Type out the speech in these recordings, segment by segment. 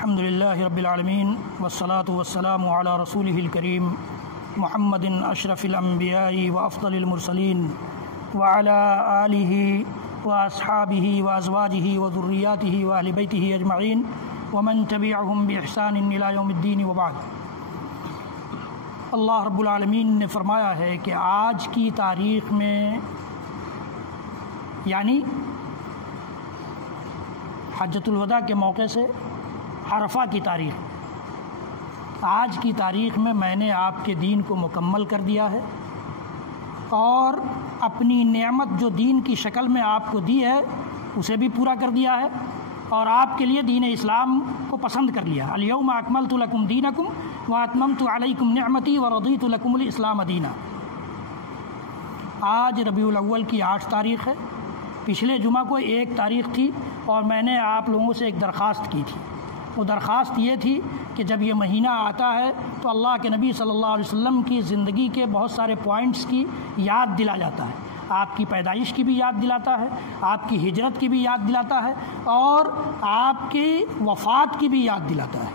الحمد لله رب العالمين والصلاة والسلام على رسوله الكريم محمد أشرف الأنبياء وأفضل المرسلين وعلى آله وأصحابه وأزواجه وذرياته وأهل بيته أجمعين ومن تبعهم بإحسان إلى يوم الدين وبعد۔ اللہ رب العالمین نے فرمایا ہے کہ آج کی تاریخ میں یعنی حجۃ الوداع کے موقع سے عرفہ کی تاریخ، آج کی تاریخ میں نے آپ کے دین کو مکمل کر دیا ہے اور اپنی نعمت جو دین کی شکل میں آپ کو دی ہے اسے بھی پورا کر دیا ہے اور آپ کے لیے دین اسلام کو پسند کر لیا۔ الیوم اکملت لکم دینکم واتممت علیکم نعمتی ورضیت لکم الاسلام دینا۔ آج ربیع الاول کی 8 تاریخ ہے، پچھلے جمعہ کو 1 تاریخ تھی اور میں نے آپ لوگوں سے ایک درخواست کی تھی۔ وہ درخواست یہ تھی کہ جب یہ مہینہ آتا ہے تو اللہ کے نبی صلی اللہ علیہ وسلم کی زندگی کے بہت سارے پوائنٹس کی یاد دلا جاتا ہے، آپ کی پیدائش کی بھی یاد دلاتا ہے، آپ کی ہجرت کی بھی یاد دلاتا ہے اور آپ کی وفات کی بھی یاد دلاتا ہے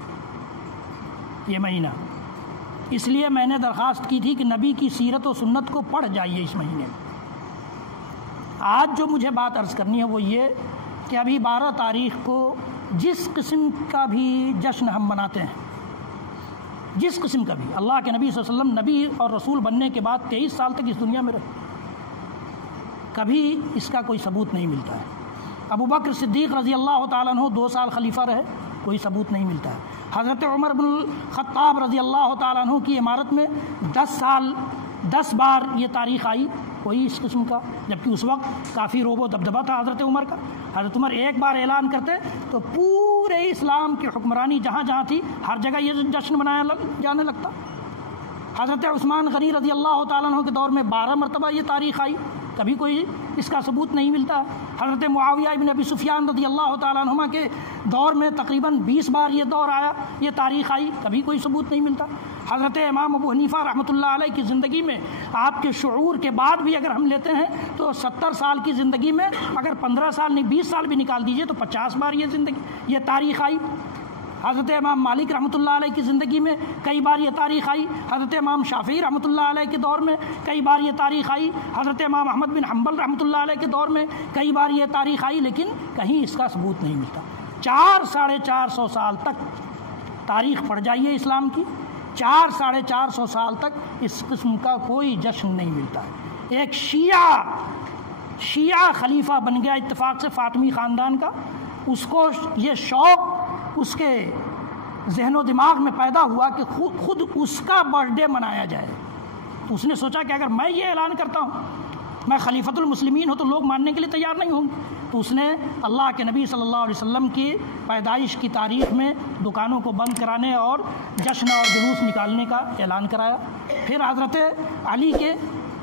یہ مہینہ۔ اس لیے میں نے درخواست کی تھی کہ نبی کی سیرت و سنت کو پڑھ جائیے اس مہینے میں۔ آج جو مجھے بات عرض کرنی ہے وہ یہ کہ ابھی 12 تاریخ کو جس قسم کا بھی جشن ہم مناتے ہیں، جس قسم کا بھی، اللہ کے نبی صلی اللہ علیہ وسلم نبی اور رسول بننے کے بعد 23 سال تک اس دنیا میں رہے، کبھی اس کا کوئی ثبوت نہیں ملتا ہے۔ ابو بکر صدیق رضی اللہ تعالیٰ عنہ 2 سال خلیفہ رہے، کوئی ثبوت نہیں ملتا ہے۔ حضرت عمر بن الخطاب رضی اللہ تعالیٰ عنہ کی عمارت میں 10 بار یہ تاریخ آئی، کوئی اس قسم کا، جبکہ اس وقت کافی روب و دبدبہ تھا حضرت عمر کا۔ حضرت عمر ایک بار اعلان کرتے تو پورے اسلام کی حکمرانی جہاں جہاں تھی ہر جگہ یہ جشن منایا جانے لگتا۔ حضرت عثمان غنی رضی اللہ تعالیٰ عنہ کے دور میں 12 مرتبہ یہ تاریخ آئی، کبھی کوئی اس کا ثبوت نہیں ملتا۔ حضرت معاویہ ابن ابی سفیان رضی اللہ تعالیٰ عنہما کے دور میں تقریباً 20 بار یہ دور آیا، یہ تاریخ آئی، کبھی کوئی ثبوت نہیں ملتا۔ حضرت امام ابو حنیفہ رحمۃ اللہ علیہ کی زندگی میں آپ کے شعور کے بعد بھی اگر ہم لیتے ہیں تو 70 سال کی زندگی میں اگر 15 سال نہیں 20 سال بھی نکال دیجئے تو 50 بار یہ تاریخ آئی۔ حضرت امام مالک رحمۃ اللہ علیہ کی زندگی میں کئی بار یہ تاریخ آئی، حضرت امام شافعی رحمۃ اللہ علیہ کے دور میں کئی بار یہ تاریخ آئی، حضرت امام احمد بن حنبل رحمۃ اللہ علیہ کے دور میں کئی بار یہ تاریخ آئی، لیکن کہیں اس کا ثبوت نہیں ملتا۔ 400-450 سال تک تاریخ پڑھ جائیے اسلام کی، 400-450 سال تک اس قسم کا کوئی جشن نہیں ملتا ہے۔ ایک شیعہ خلیفہ بن گیا اتفاق سے فاطمی خاندان کا، اس کو یہ شوق اس کے ذہن و دماغ میں پیدا ہوا کہ خود اس کا برتھ ڈے منایا جائے۔ تو اس نے سوچا کہ اگر میں یہ اعلان کرتا ہوں میں خلیفۃ المسلمین ہوں تو لوگ ماننے کے لیے تیار نہیں ہوں گے، تو اس نے اللہ کے نبی صلی اللہ علیہ وسلم کی پیدائش کی تاریخ میں دکانوں کو بند کرانے اور جشن اور جلوس نکالنے کا اعلان کرایا۔ پھر حضرت علی کے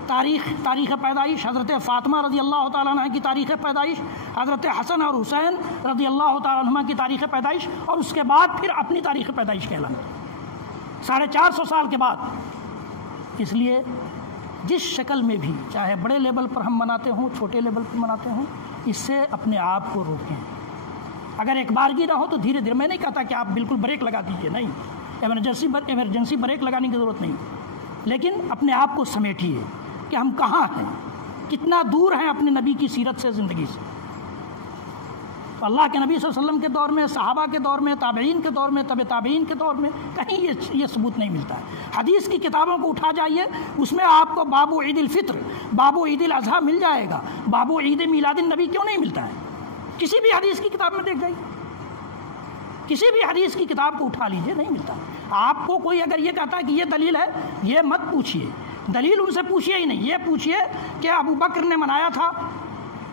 تاریخ پیدائش، حضرت فاطمہ رضی اللہ تعالیٰ عنہ کی تاریخ پیدائش، حضرت حسن اور حسین رضی اللہ تعالیٰ عنہ کی تاریخ پیدائش، اور اس کے بعد پھر اپنی تاریخ پیدائش کا اعلان 450 سال کے بعد۔ اس لیے جس شکل میں بھی، چاہے بڑے لیول پر ہم مناتے ہوں چھوٹے لیول پر مناتے ہوں، اس سے اپنے آپ کو روکیں۔ اگر ایک بارگی نہ ہو تو دھیرے دھیرے، میں نہیں کہتا کہ آپ بالکل بریک لگا دیجیے، نہیں، ایمرجنسی بریک لگانے کی ضرورت نہیں، لیکن اپنے آپ کو سمیٹیے کہ ہم کہاں ہیں، کتنا دور ہیں اپنے نبی کی سیرت سے، زندگی سے۔ اللہ کے نبی صلی اللہ علیہ وسلم کے دور میں، صحابہ کے دور میں، تابعین کے دور میں، تبع تابعین کے دور میں کہیں یہ ثبوت نہیں ملتا ہے۔ حدیث کی کتابوں کو اٹھا جائیے، اس میں آپ کو باب عید الفطر، باب عید الاضحیٰ مل جائے گا، باب عید میلاد النبی کیوں نہیں ملتا ہے؟ کسی بھی حدیث کی کتاب میں دیکھ جائیے، کسی بھی حدیث کی کتاب کو اٹھا لیجیے، نہیں ملتا۔ آپ کو کوئی اگر یہ کہتا ہے کہ یہ دلیل ہے، یہ مت پوچھیے، دلیل ان سے پوچھیے ہی نہیں، یہ پوچھیے کہ ابو بکر نے منایا تھا،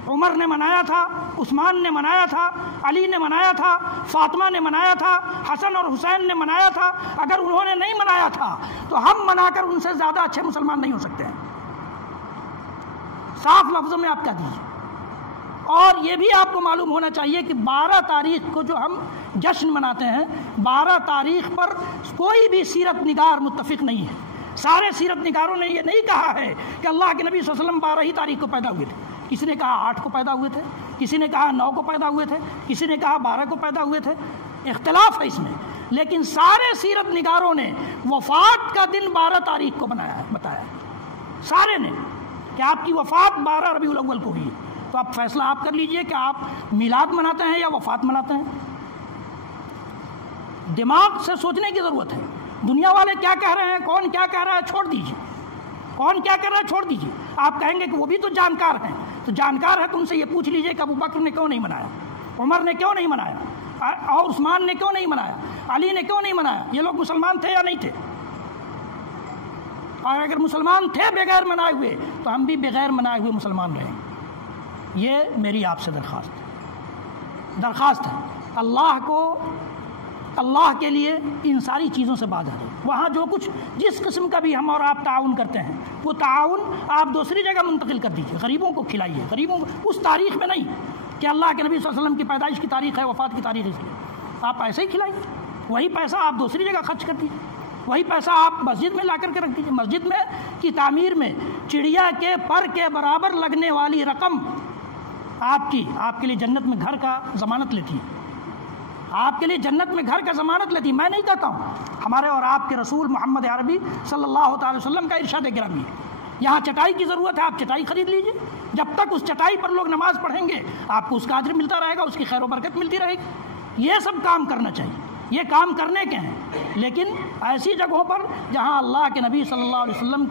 عمر نے منایا تھا، عثمان نے منایا تھا، علی نے منایا تھا، فاطمہ نے منایا تھا، حسن اور حسین نے منایا تھا۔ اگر انہوں نے نہیں منایا تھا تو ہم منا کر ان سے زیادہ اچھے مسلمان نہیں ہو سکتے ہیں، صاف لفظوں میں آپ کہہ دیجیے۔ اور یہ بھی آپ کو معلوم ہونا چاہیے کہ 12 تاریخ کو جو ہم جشن مناتے ہیں، 12 تاریخ پر کوئی بھی سیرت نگار متفق نہیں ہے۔ سارے سیرت نگاروں نے یہ نہیں کہا ہے کہ اللہ کے نبی صلی اللہ علیہ وسلم 12 ہی تاریخ کو پیدا ہوئے تھے۔ کسی نے کہا 8 کو پیدا ہوئے تھے، کسی نے کہا 9 کو پیدا ہوئے تھے، کسی نے کہا 12 کو پیدا ہوئے تھے۔ اختلاف ہے اس میں، لیکن سارے سیرت نگاروں نے وفات کا دن 12 تاریخ کو بتایا، سارے نے، کہ آپ کی وفات 12 ربیع الاول کو ہوئی ہے۔ تو آپ فیصلہ آپ کر لیجئے کہ آپ میلاد مناتے ہیں یا وفات مناتے ہیں۔ دماغ سے سوچنے کی ضرورت ہے۔ دنیا والے کیا کہہ رہے ہیں، کون کیا کہہ رہا ہے، چھوڑ دیجئے، کون کیا کہہ رہا ہے چھوڑ دیجئے۔ آپ کہیں گے کہ وہ بھی تو جانکار ہیں، تو جانکار ہے تو ان سے یہ پوچھ لیجئے کہ ابو بکر نے کیوں نہیں منایا، عمر نے کیوں نہیں منایا، اور عثمان نے کیوں نہیں منایا، علی نے کیوں نہیں منایا۔ یہ لوگ مسلمان تھے یا نہیں تھے؟ اور اگر مسلمان تھے بغیر منائے ہوئے تو ہم بھی بغیر منائے ہوئے مسلمان رہیں گے۔ یہ میری آپ سے درخواست ہے۔ اللہ کے لیے ان ساری چیزوں سے باز آ جائے۔ وہاں جو کچھ جس قسم کا بھی ہم اور آپ تعاون کرتے ہیں، وہ تعاون آپ دوسری جگہ منتقل کر دیجیے، غریبوں کو کھلائیے، غریبوں کو اس تاریخ میں نہیں کہ اللہ کے نبی صلی اللہ علیہ وسلم کی پیدائش کی تاریخ ہے، وفات کی تاریخ اس لیے آپ ایسے ہی کھلائیے۔ وہی پیسہ آپ دوسری جگہ خرچ کر دیجیے، وہی پیسہ آپ مسجد میں لا کر کے رکھ دیجیے۔ مسجد میں کی تعمیر میں چڑیا کے پر کے برابر لگنے والی رقم آپ کے لیے جنت میں گھر کا ضمانت لیتی ہے، آپ کے لیے جنت میں گھر کا ضمانت لیتی ہے۔ میں نہیں کہتا ہوں، ہمارے اور آپ کے رسول محمد عربی صلی اللہ تعالی وسلم کا ارشاد گرامی ہے۔ یہاں چٹائی کی ضرورت ہے، آپ چٹائی خرید لیجئے، جب تک اس چٹائی پر لوگ نماز پڑھیں گے آپ کو اس کا اجر ملتا رہے گا، اس کی خیر و برکت ملتی رہے گی۔ یہ سب کام کرنا چاہیے، یہ کام کرنے کے ہیں، لیکن ایسی جگہوں پر جہاں اللہ کے نبی صلی اللہ علیہ وسلم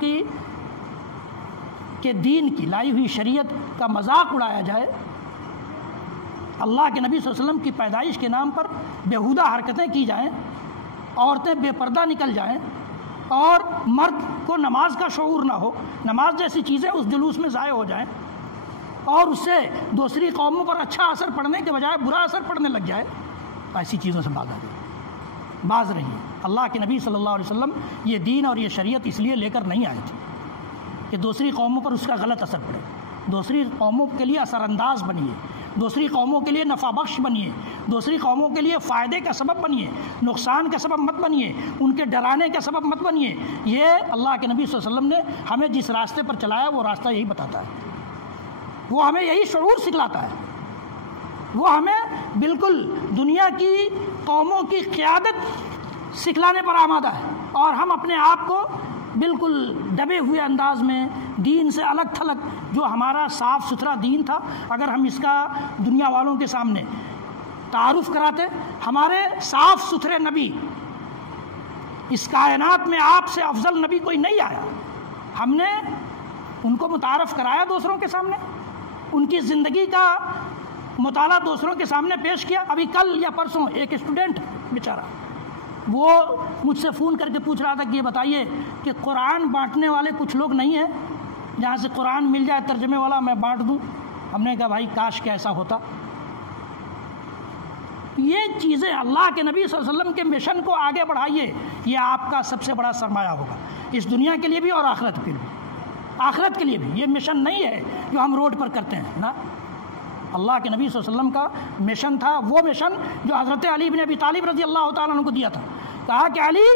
کے دین کی لائی ہوئی شریعت کا مذاق اڑایا جائے، اللہ کے نبی صلی اللہ علیہ وسلم کی پیدائش کے نام پر بیہودہ حرکتیں کی جائیں، عورتیں بے پردہ نکل جائیں، اور مرد کو نماز کا شعور نہ ہو، نماز جیسی چیزیں اس جلوس میں ضائع ہو جائیں، اور اس سے دوسری قوموں پر اچھا اثر پڑنے کے بجائے برا اثر پڑنے لگ جائے، ایسی چیزوں سے باز رہیے۔ اللہ کے نبی صلی اللہ علیہ وسلم یہ دین اور یہ شریعت اس لیے لے کر نہیں آئے تھے کہ دوسری قوموں پر اس کا غلط اثر پڑے۔ دوسری قوموں کے لیے اثر انداز بنیے، دوسری قوموں کے لیے نفع بخش بنیے، دوسری قوموں کے لیے فائدے کا سبب بنیے، نقصان کا سبب مت بنیے، ان کے ڈرانے کا سبب مت بنیے۔ یہ اللہ کے نبی صلی اللہ علیہ وسلم نے ہمیں جس راستے پر چلایا وہ راستہ یہی بتاتا ہے، وہ ہمیں یہی شعور سکھلاتا ہے، وہ ہمیں بالکل دنیا کی قوموں کی قیادت سکھلانے پر آمادہ ہے، اور ہم اپنے آپ کو بالکل دبے ہوئے انداز میں دین سے الگ تھلگ، جو ہمارا صاف ستھرا دین تھا، اگر ہم اس کا دنیا والوں کے سامنے تعارف کراتے، ہمارے صاف ستھرے نبی، اس کائنات میں آپ سے افضل نبی کوئی نہیں آیا، ہم نے ان کو متعارف کرایا دوسروں کے سامنے، ان کی زندگی کا مطالعہ دوسروں کے سامنے پیش کیا۔ ابھی کل یا پرسوں ایک اسٹوڈنٹ بیچارہ، وہ مجھ سے فون کر کے پوچھ رہا تھا کہ یہ بتائیے کہ قرآن بانٹنے والے کچھ لوگ نہیں ہیں جہاں سے قرآن مل جائے ترجمے والا میں بانٹ دوں۔ ہم نے کہا بھائی کاش کہ ایسا ہوتا۔ یہ چیزیں اللہ کے نبی صلی اللہ علیہ وسلم کے مشن کو آگے بڑھائیے، یہ آپ کا سب سے بڑا سرمایہ ہوگا، اس دنیا کے لیے بھی اور آخرت کے لیے۔ آخرت کے لیے بھی یہ مشن نہیں ہے جو ہم روڈ پر کرتے ہیں، نا، اللہ کے نبی صلی اللہ علیہ وسلم کا مشن تھا، وہ مشن جو حضرت علی بن ابی طالب رضی اللہ تعالیٰ عنہ کو دیا تھا۔ کہا کہ علی،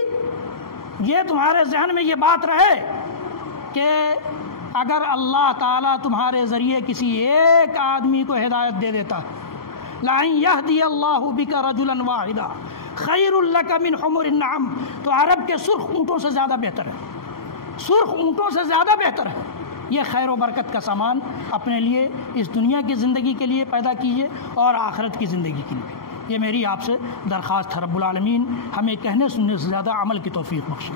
یہ تمہارے ذہن میں یہ بات رہے کہ اگر اللہ تعالیٰ تمہارے ذریعے کسی ایک آدمی کو ہدایت دے دیتا، لَأَن يَهْدِيَ اللَّهُ بِكَ رَجُلًا وَاحِدًا خَيْرٌ لَكَ مِنْ حُمُرِ النَّعَمِ، تو عرب کے سرخ اونٹوں سے زیادہ بہتر ہے، سرخ اونٹوں سے زیادہ بہتر ہے۔ یہ خیر و برکت کا سامان اپنے لیے اس دنیا کی زندگی کے لیے پیدا کیجیے اور آخرت کی زندگی کے لیے۔ یہ میری آپ سے درخواست ہے، رب العالمین ہمیں کہنے سننے سے زیادہ عمل کی توفیق بخشے۔